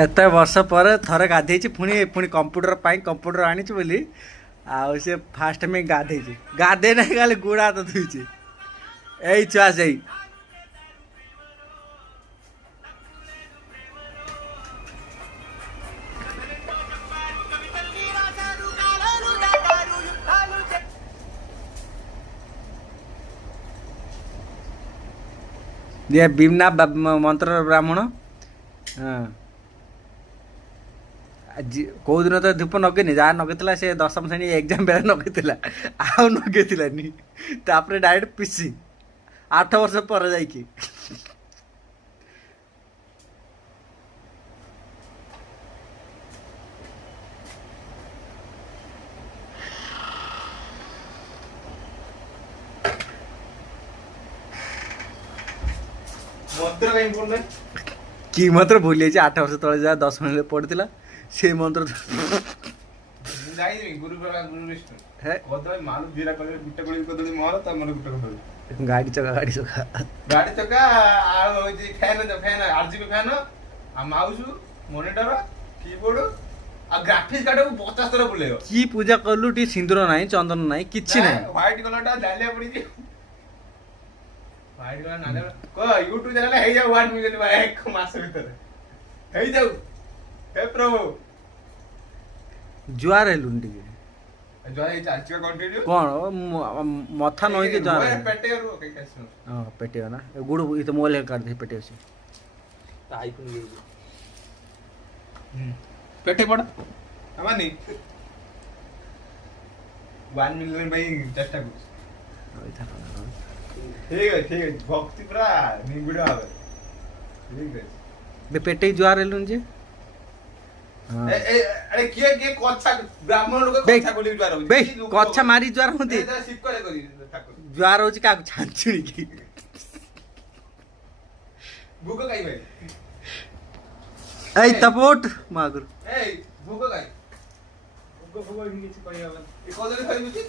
ଏତେ ବର୍ଷ ପରେ ଥରେ ଗାଧେଇଛି ପୁଣି ପୁଣି କମ୍ପ୍ୟୁଟର ପାଇଁ କମ୍ପ୍ୟୁଟର ଆଣିଛି ବୋଲି ଆଉ ସେ ଫାଷ୍ଟ ଟାଇମ୍ ଗାଧେଇଛି ଗାଧେଇ ନାହିଁ ଖାଲି ଗୋଡ଼ ହାତ ଧୋଇଛି ଏଇ ଛୁଆ ସେଇ ये बिना मंत्र ब्राह्मण हाँ कौ दिन तो धूप नगेनि जहाँ नगेला से दशम श्रेणी एग्जाम बेले नगेला आउ नगेलानी तापर डायरेक्ट पिसी 8 वर्ष पर जाइकी कि मंत्र भूल जाइए 8 वर्ष तले जहाँ 10 मिनट पढ़ी से मंत्र गाड़ी चका गाड़ी चका गाड़ी चका fan fan RGB fan mouse monitor keyboard आ ग्राफिक्स कार्ड को 50 थर बुलेयो की पूजा करलु टी सिंदूर नाही चंदन नाही किछि नाही व्हाइट कलर टा डालिया पड़ी जी व्हाइट कलर नाले को YouTube चैनल हे जाऊ 1 मिलियन बा एक मास भीतर हे जाऊ हे प्रभु जुआर हेलुन टी जो है चार्ज का कंटिन्यू कौन मथा नई के जा पेटे रो के कैसे हां पेटे ना गुड़ ई तो मोल काट दे पेटे से आईफोन ले पेटे पड़ हमानी 1 मिलियन भाई चेष्टा कर ठीक है भक्ति पूरा निबिड़ आवे ठीक है बे पेटे जुआर हेलुन जे अरे किए कच्छा ब्राह्मण लोग कच्छा बोली ज्वार हो बे कच्छा मारी ज्वार होती सिप करे करी ज्वार होची का छांचुनी की भूख काई भाई ए तपोट मागुर ए भूख काई भूख हिंदी छि कहिया ए कोदरी खाइ बुची